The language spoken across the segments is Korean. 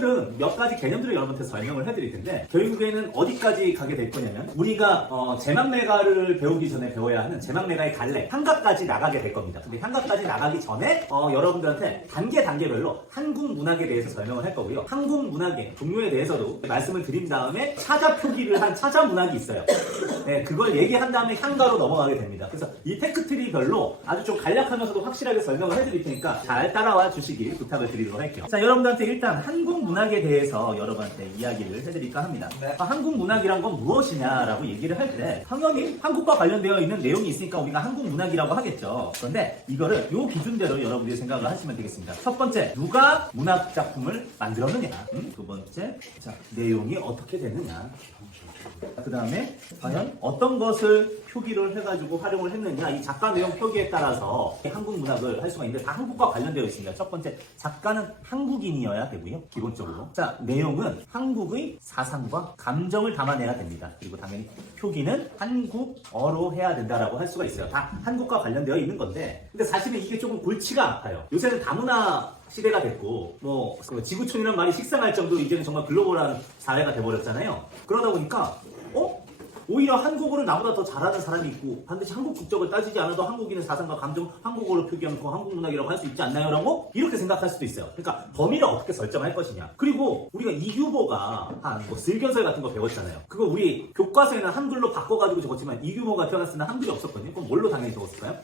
오늘은 몇 가지 개념들을 여러분한테 설명을 해드릴 텐데 결국에는 어디까지 가게 될 거냐면 우리가 제막매가를 배우기 전에 배워야 하는 제막매가의 갈래 향가까지 나가게 될 겁니다. 근데 향가까지 나가기 전에 여러분들한테 단계별로 한국 문학에 대해서 설명을 할 거고요. 한국 문학의 종류에 대해서도 말씀을 드린 다음에 차자 표기를 한 차자 문학이 있어요. 네, 그걸 얘기한 다음에 향가로 넘어가게 됩니다. 그래서 이 테크트리별로 아주 좀 간략하면서도 확실하게 설명을 해드릴 테니까 잘 따라와 주시길 부탁을 드리도록 할게요. 자, 여러분들한테 일단 한국 문학에 대해서 여러분한테 이야기를 해드릴까 합니다. 네. 한국 문학이란 건 무엇이냐라고 얘기를 할 때 당연히 한국과 관련되어 있는 내용이 있으니까 우리가 한국 문학이라고 하겠죠. 그런데 이거를 요 기준대로 여러분들이 생각을 하시면 되겠습니다. 첫 번째, 누가 문학 작품을 만들었느냐. 두 번째, 자, 내용이 어떻게 되느냐. 그 다음에 과연 어떤 것을 표기를 해가지고 활용을 했느냐. 이 작가 내용 표기에 따라서 한국 문학을 할 수가 있는데 다 한국과 관련되어 있습니다. 첫 번째, 작가는 한국인이어야 되고요. 기본적으로. 자, 내용은 한국의 사상과 감정을 담아내야 됩니다. 그리고 당연히 표기는 한국어로 해야 된다라고 할 수가 있어요. 다 한국과 관련되어 있는 건데 근데 사실은 이게 조금 골치가 아파요. 요새는 다문화 시대가 됐고 지구촌이란 말이 식상할 정도로 이제는 정말 글로벌한 사회가 돼버렸잖아요. 그러다 보니까 오히려 한국어를 나보다 더 잘하는 사람이 있고 반드시 한국 국적을 따지지 않아도 한국인의 사상과 감정 한국어로 표기하면 그거 한국 문학이라고 할 수 있지 않나요? 라고 이렇게 생각할 수도 있어요. 그러니까 범위를 어떻게 설정할 것이냐. 그리고 우리가 이규보가 한 슬견설 같은 거 배웠잖아요. 그거 우리 교과서에는 한글로 바꿔가지고 적었지만 이규보가 태어났을 때는 한글이 없었거든요. 그럼 뭘로 당연히 적었을까요?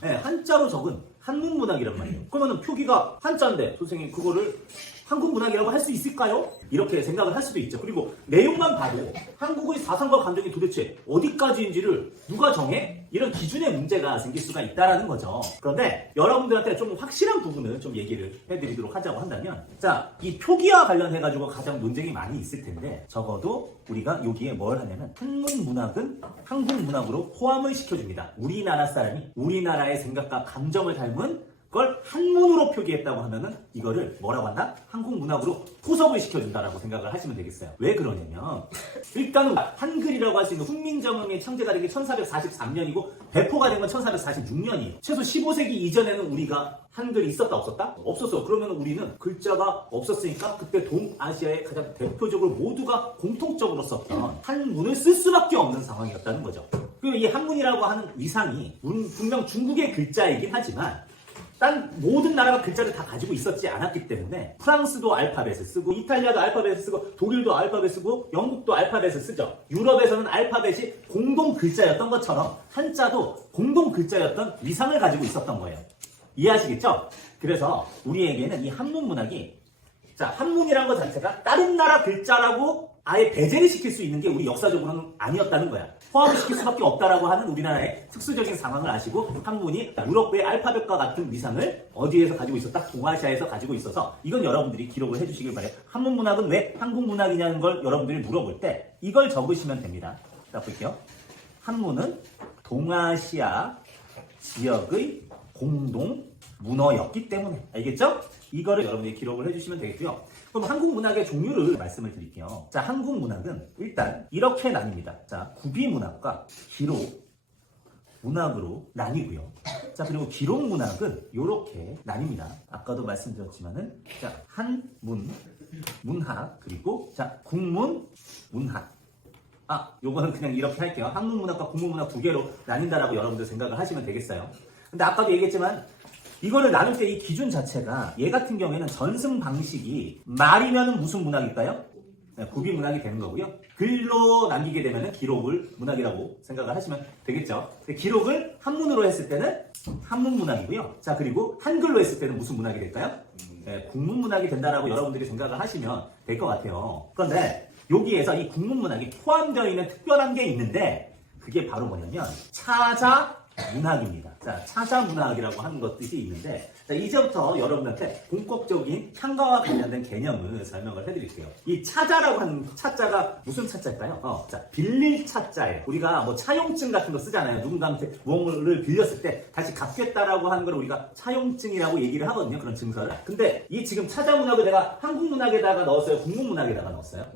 네, 한자로 적은 한문 문학이란 말이에요. 그러면은 표기가 한자인데 선생님 그거를 한국 문학이라고 할 수 있을까요? 이렇게 생각을 할 수도 있죠. 그리고 내용만 봐도 한국의 사상과 감정이 도대체 어디까지인지를 누가 정해? 이런 기준의 문제가 생길 수가 있다는 거죠. 그런데 여러분들한테 좀 확실한 부분을 좀 얘기를 해드리도록 하자고 한다면 자, 이 표기와 관련해가지고 가장 논쟁이 많이 있을 텐데 적어도 우리가 여기에 뭘 하냐면 한문 문학은 한국 문학으로 포함을 시켜줍니다. 우리나라 사람이 우리나라의 생각과 감정을 닮은 그걸 한문으로 표기했다고 하면은 이거를 뭐라고 한다? 한국 문학으로 포섭을 시켜준다라고 생각을 하시면 되겠어요. 왜 그러냐면 일단은 한글이라고 할 수 있는 훈민정음의 창제가 된 게 1443년이고 배포가 된 건 1446년이에요. 최소 15세기 이전에는 우리가 한글이 있었다 없었다? 없었어. 그러면 우리는 글자가 없었으니까 그때 동아시아의 가장 대표적으로 모두가 공통적으로 썼던 한문을 쓸 수밖에 없는 상황이었다는 거죠. 그리고 이 한문이라고 하는 위상이 분명 중국의 글자이긴 하지만 딴 모든 나라가 글자를 다 가지고 있었지 않았기 때문에 프랑스도 알파벳을 쓰고 이탈리아도 알파벳을 쓰고 독일도 알파벳을 쓰고 영국도 알파벳을 쓰죠. 유럽에서는 알파벳이 공동 글자였던 것처럼 한자도 공동 글자였던 위상을 가지고 있었던 거예요. 이해하시겠죠? 그래서 우리에게는 이 한문 문학이 자, 한문이라는 것 자체가 다른 나라 글자라고 아예 배제를 시킬 수 있는 게 우리 역사적으로는 아니었다는 거야. 포함을 시킬 수밖에 없다라고 하는 우리나라의 특수적인 상황을 아시고 한문이 유럽의 알파벳과 같은 위상을 어디에서 가지고 있었다? 동아시아에서 가지고 있어서 이건 여러분들이 기록을 해주시길 바래요. 한문 문학은 왜 한국 문학이냐는 걸 여러분들이 물어볼 때 이걸 적으시면 됩니다. 자, 볼게요. 한문은 동아시아 지역의 공동 문어였기 때문에 알겠죠? 이거를 여러분들이 기록을 해주시면 되겠고요. 그럼 한국 문학의 종류를 말씀을 드릴게요. 자, 한국 문학은 일단 이렇게 나뉩니다. 자, 구비 문학과 기록 문학으로 나뉘고요. 자, 그리고 기록 문학은 이렇게 나뉩니다. 아까도 말씀드렸지만은 자, 한문 문학 그리고 자, 국문 문학. 요거는 그냥 이렇게 할게요. 한문 문학과 국문 문학 두 개로 나뉜다라고 여러분들 생각을 하시면 되겠어요. 근데 아까도 얘기했지만 이거를 나눌 때 이 기준 자체가 얘 같은 경우에는 전승 방식이 말이면 무슨 문학일까요? 네, 구비 문학이 되는 거고요. 글로 남기게 되면 기록을 문학이라고 생각을 하시면 되겠죠. 기록을 한문으로 했을 때는 한문 문학이고요. 자, 그리고 한글로 했을 때는 무슨 문학이 될까요? 네, 국문 문학이 된다라고 여러분들이 생각을 하시면 될 것 같아요. 그런데 여기에서 이 국문 문학이 포함되어 있는 특별한 게 있는데 그게 바로 뭐냐면 차자 문학입니다. 자, 차자 문학이라고 하는 것들이 있는데 자, 이제부터 여러분한테 본격적인 향가와 관련된 개념을 설명을 해드릴게요. 이 차자라고 하는 차자가 무슨 차자일까요? 자, 빌릴 차자예요. 우리가 뭐 차용증 같은 거 쓰잖아요. 누군가한테 무언가를 빌렸을 때 다시 갚겠다라고 하는 걸 우리가 차용증이라고 얘기를 하거든요. 그런 증서를. 근데 이 지금 차자 문학을 내가 한국 문학에다가 넣었어요? 국문 문학에다가 넣었어요?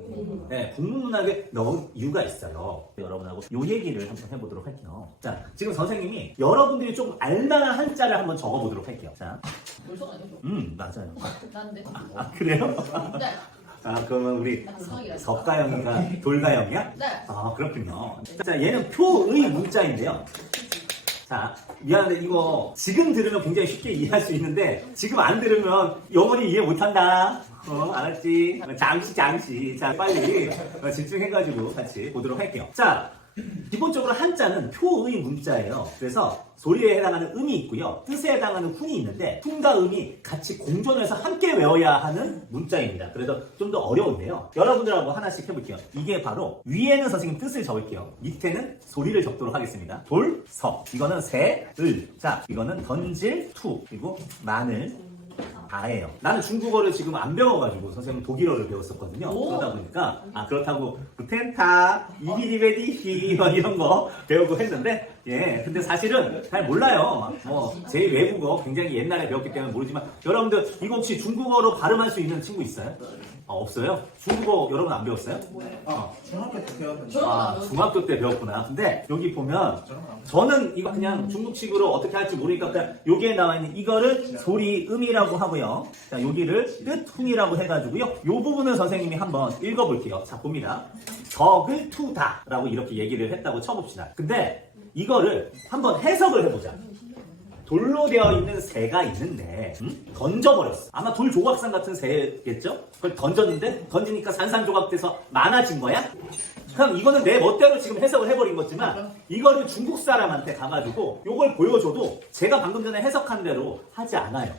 네, 국문 문학에 넣은 이유가 있어요. 여러분하고 요 얘기를 한번 해보도록 할게요. 자, 지금 선생님이 여러분들이 좀 알만한 한자를 한번 적어보도록 할게요. 자, 벌써 아니죠? 맞아요. 난데. 그래요? 네. 아, 그러면 우리 남성이라서. 석가영이가 돌가영이야? 네. 아, 그렇군요. 자, 얘는 표의 문자인데요. 자, 미안한데 이거 지금 들으면 굉장히 쉽게 이해할 수 있는데 지금 안 들으면 영원히 이해 못한다. 알았지? 장시. 자, 빨리 집중해가지고 같이 보도록 할게요. 자, 기본적으로 한자는 표의 문자예요. 그래서 소리에 해당하는 음이 있고요. 뜻에 해당하는 훈이 있는데 훈과 음이 같이 공존해서 함께 외워야 하는 문자입니다. 그래서 좀 더 어려운데요. 여러분들하고 하나씩 해볼게요. 이게 바로 위에는 선생님 뜻을 적을게요. 밑에는 소리를 적도록 하겠습니다. 돌, 서. 이거는 새, 을. 자, 이거는 던질, 투. 그리고 마늘, 다예요. 나는 중국어를 지금 안 배워가지고 선생님 독일어를 배웠었거든요. 그러다 보니까 그렇다고 텐타, 이비리베디히 이런 거 배우고 했는데 근데 사실은 잘 몰라요. 제 외국어 굉장히 옛날에 배웠기 때문에 모르지만 여러분들 이거 혹시 중국어로 발음할 수 있는 친구 있어요? 없어요? 중국어 여러분 안 배웠어요? 중학교 때 배웠는데. 중학교 때 배웠구나. 근데 여기 보면 저는 이거 그냥 중국식으로 어떻게 할지 모르니까 그냥 여기에 나와 있는 이거를 소리, 음이라고 하고요. 자, 여기를 뜻, 훈이라고 해가지고요. 요 부분을 선생님이 한번 읽어볼게요. 자, 봅니다. 적을 투다 라고 이렇게 얘기를 했다고 쳐봅시다. 근데 이거를 한번 해석을 해보자. 돌로 되어 있는 새가 있는데 던져버렸어. 아마 돌 조각상 같은 새겠죠? 그걸 던졌는데 던지니까 산산조각돼서 많아진 거야? 그럼 이거는 내 멋대로 지금 해석을 해버린 거지만 이거를 중국 사람한테 가가지고 이걸 보여줘도 제가 방금 전에 해석한 대로 하지 않아요.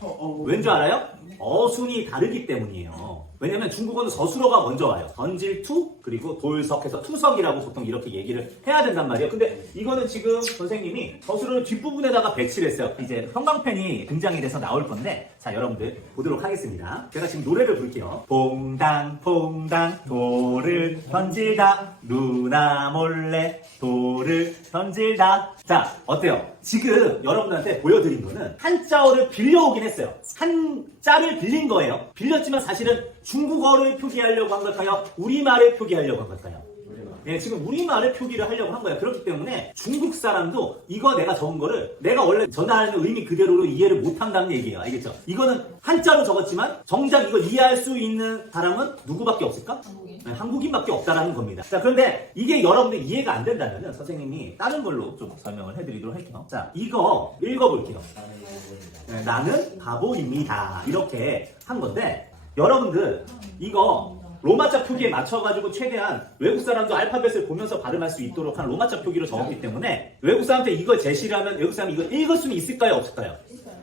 왠 줄 알아요? 어순이 다르기 때문이에요. 왜냐면 중국어는 서술어가 먼저 와요. 던질 투 그리고 돌석해서 투석이라고 보통 이렇게 얘기를 해야 된단 말이에요. 근데 이거는 지금 선생님이 서술어를 뒷부분에다가 배치를 했어요. 이제 형광펜이 등장이 돼서 나올 건데 자, 여러분들 보도록 하겠습니다. 제가 지금 노래를 부를게요. 퐁당 퐁당 돌을 던질다 누나 몰래 돌을 던질다. 자, 어때요? 지금 여러분한테 보여드린 거는 한자어를 빌려오긴 했어요. 한자를 빌린 거예요. 빌렸지만 사실은 중국어를 표기하려고 한 걸까요? 우리말을 표기하려고 한 걸까요? 지금 우리말을 표기를 하려고 한 거야. 그렇기 때문에 중국 사람도 이거 내가 적은 거를 내가 원래 전달하는 의미 그대로로 이해를 못한다는 얘기예요. 알겠죠? 이거는 한자로 적었지만 정작 이걸 이해할 수 있는 사람은 누구밖에 없을까? 한국인밖에 없다라는 겁니다. 자, 그런데 이게 여러분들 이해가 안 된다면 선생님이 다른 걸로 좀 설명을 해드리도록 할게요. 자, 이거 읽어볼게요. 나는 바보입니다. 이렇게 한 건데 여러분들 이거 로마자 표기에 맞춰가지고 최대한 외국 사람도 알파벳을 보면서 발음할 수 있도록 한 로마자 표기로 적었기 때문에 외국 사람한테 이걸 제시를 하면 외국 사람이 이걸 읽을 수는 있을까요? 없을까요?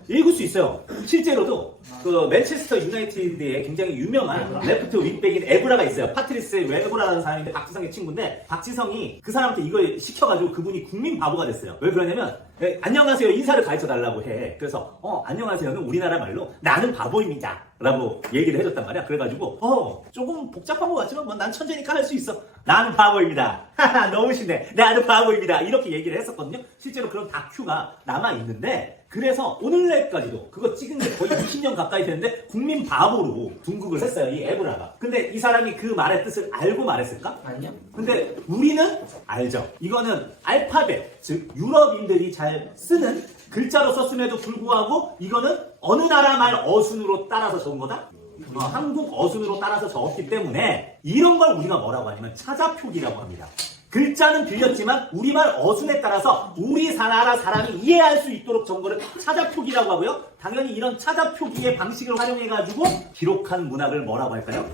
읽을 수 있어요. 실제로도 그 맨체스터 유나이티드에 굉장히 유명한 레프트 윙백인 에브라가 있어요. 파트리스 에브라라는 사람인데 박지성의 친구인데 박지성이 그 사람한테 이걸 시켜가지고 그분이 국민 바보가 됐어요. 왜 그러냐면 안녕하세요 인사를 가르쳐 달라고 해. 그래서 안녕하세요는 우리나라 말로 나는 바보입니다 라고 얘기를 해줬단 말이야. 그래가지고 조금 복잡한 것 같지만 난 천재니까 할 수 있어. 나는 바보입니다. 너무 쉽네. 나는 바보입니다. 이렇게 얘기를 했었거든요. 실제로 그런 다큐가 남아있는데 그래서 오늘날까지도 그거 찍은 게 거의 20년 가까이 됐는데 국민 바보로 등극을 했어요. 이 에브라가. 근데 이 사람이 그 말의 뜻을 알고 말했을까? 아니요. 근데 우리는 알죠. 이거는 알파벳, 즉 유럽인들이 잘 쓰는 글자로 썼음에도 불구하고 이거는 어느 나라 말 어순으로 따라서 적은 거다? 한국 어순으로 따라서 적었기 때문에 이런 걸 우리가 뭐라고 하냐면 차자표기라고 합니다. 글자는 빌렸지만 우리말 어순에 따라서 우리 나라 사람이 이해할 수 있도록 적은 거를 차자표기라고 하고요. 당연히 이런 차자표기의 방식을 활용해가지고 기록한 문학을 뭐라고 할까요?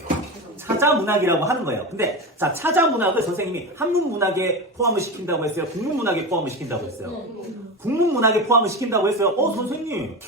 차자문학이라고 하는 거예요. 근데 자, 차자문학을 선생님이 한문문학에 포함을 시킨다고 했어요? 국문문학에 포함을 시킨다고 했어요? 국문문학에 포함을 시킨다고 했어요? 선생님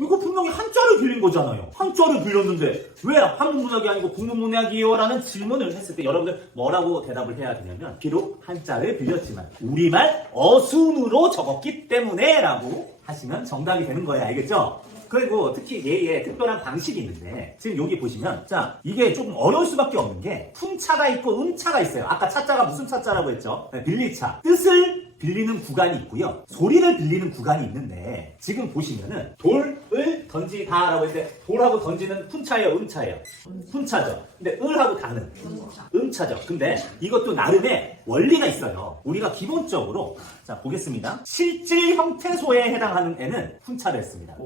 이거 분명히 한자를 빌린 거잖아요. 한자를 빌렸는데 왜 한문문학이 아니고 국문문학이에요? 라는 질문을 했을 때 여러분들 뭐라고 대답을 해야 되냐면 비록 한자를 빌렸지만 우리말 어순으로 적었기 때문에 라고 하시면 정답이 되는 거예요. 알겠죠? 그리고 특히 얘의 특별한 방식이 있는데 지금 여기 보시면 자, 이게 조금 어려울 수밖에 없는 게 훈차가 있고 음차가 있어요. 아까 차자가 무슨 차자라고 했죠? 빌리차. 뜻을 빌리는 구간이 있고요. 소리를 빌리는 구간이 있는데 지금 보시면은 돌을 던지다라고 했는데 돌하고 던지는 푼차예요, 음차예요? 푼차죠. 근데 을하고 다는 음차죠. 근데 이것도 나름의 원리가 있어요. 우리가 기본적으로 자 보겠습니다. 실질 형태소에 해당하는 애는 푼차를 했습니다.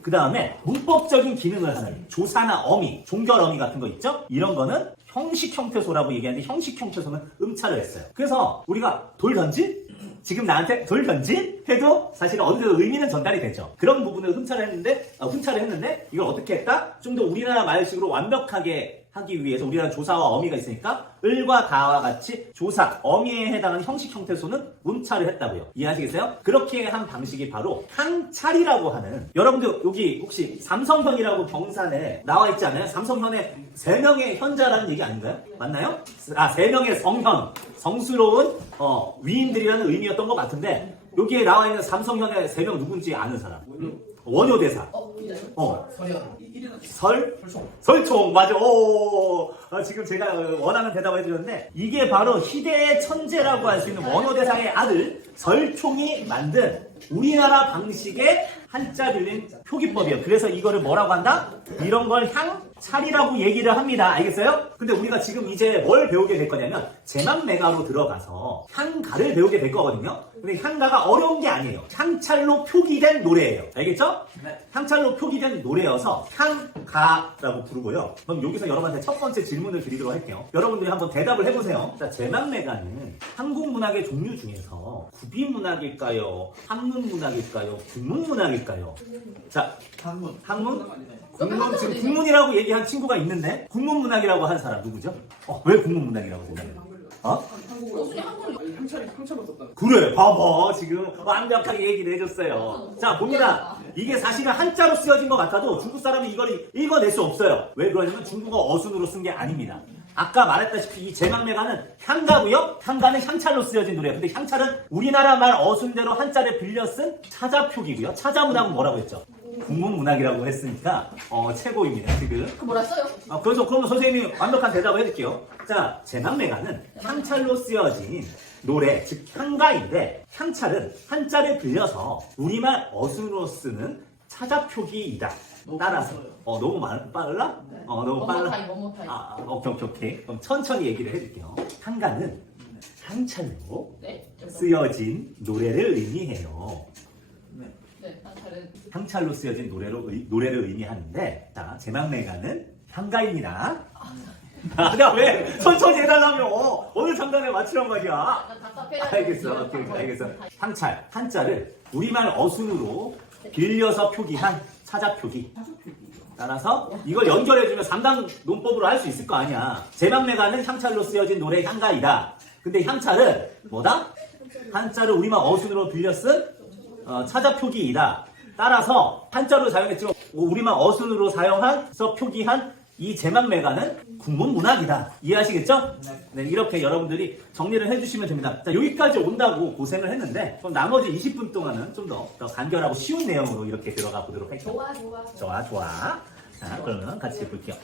그 다음에 문법적인 기능을 하는 조사나 어미, 종결 어미 같은 거 있죠? 이런 거는 형식 형태소라고 얘기하는데 형식 형태소는 음차를 했어요. 그래서 우리가 돌 던지? 지금 나한테 돌 던지? 해도 사실은 어느 정도 의미는 전달이 되죠. 그런 부분을 훔차를 했는데 이걸 어떻게 했다? 좀 더 우리나라 말식으로 완벽하게 하기 위해서 우리나라 조사와 어미가 있으니까 을과 다와 같이 조사, 어미에 해당하는 형식 형태소는 음차를 했다고요. 이해하시겠어요? 그렇게 한 방식이 바로 향찰이라고 하는 여러분들 여기 혹시 삼성현이라고 경산에 나와 있지 않아요? 삼성현에 3명의 현자라는 얘기 아닌가요? 맞나요? 3명의 성현, 성스러운 위인들이라는 의미였던 것 같은데 여기에 나와 있는 삼성현의 3명 누군지 아는 사람? 원효대사. 설총 맞아. 지금 제가 원하는 대답을 해주셨는데 이게 바로 희대의 천재라고 할 수 있는 원효대사의 아들 설총이 만든 우리나라 방식의 한자 빌린 표기법이에요. 그래서 이거를 뭐라고 한다? 이런 걸 향찰이라고 얘기를 합니다. 알겠어요? 근데 우리가 지금 이제 뭘 배우게 될 거냐면 제맘매가로 들어가서 향가를 배우게 될 거거든요. 근데 향가가 어려운 게 아니에요. 향찰로 표기된 노래예요. 알겠죠? 네. 향찰로 표기된 노래여서 향가라고 부르고요. 그럼 여기서 여러분한테 첫 번째 질문을 드리도록 할게요. 여러분들이 한번 대답을 해보세요. 자, 제맘매가는 한국 문학의 종류 중에서 구비문학일까요? 한문문학일까요? 국문문학일까요? 자, 한문. 국문, 지금 국문이라고 얘기한 친구가 있는데 국문문학이라고 한 사람 누구죠? 왜 국문문학이라고 생각해요? 향차로 썼다. 그래, 봐봐. 지금 완벽하게 얘기를 해줬어요. 자, 봅니다. 이게 사실은 한자로 쓰여진 것 같아도 중국 사람이 이걸 읽어낼 수 없어요. 왜 그러냐면 중국어 어순으로 쓴 게 아닙니다. 아까 말했다시피 이 제망매가는 향가고요. 향가는 향찰로 쓰여진 노래예요. 근데 향찰은 우리나라 말 어순대로 한자를 빌려 쓴 차자표기고요. 차자문학은 뭐라고 했죠? 국문문학이라고 했으니까 최고입니다. 지금. 그 뭐라 써요? 그러면 선생님이 완벽한 대답을 해줄게요. 자, 제망매가는 향찰로 쓰여진 노래, 즉 향가인데 향찰은 한자를 빌려서 우리말 어순으로 쓰는 차자표기이다. 따라서 너무 빨라? 네. 너무 빨라. 원모타임. 오케이. 그럼 천천히 얘기를 해줄게요. 향가는 향찰로 네. 쓰여진 노래를 의미해요. 네. 다른. 향찰로 쓰여진 노래를 의미하는데, 자, 제망매가는 향가입니다. 야, 왜 천천히 해달라며? 어느 장단에 맞추란 말이야? 알겠어. 향찰, 한자를 우리말 어순으로 빌려서 표기한 차자표기. 따라서 이걸 연결해주면 3단 논법으로 할 수 있을 거 아니야. 제망매가는 향찰로 쓰여진 노래 향가이다. 근데 향찰은 뭐다? 한자를 우리말 어순으로 빌려 쓴 차자표기이다. 따라서 한자로 사용했지만 우리말 어순으로 사용해서 표기한 이 제망매가는 국문문학이다. 이해하시겠죠? 네, 이렇게 여러분들이 정리를 해주시면 됩니다. 자, 여기까지 온다고 고생을 했는데 그럼 나머지 20분 동안은 좀 더 간결하고 쉬운 내용으로 이렇게 들어가 보도록 할게요. 좋아. 좋아. 자, 그러면 같이 볼게요.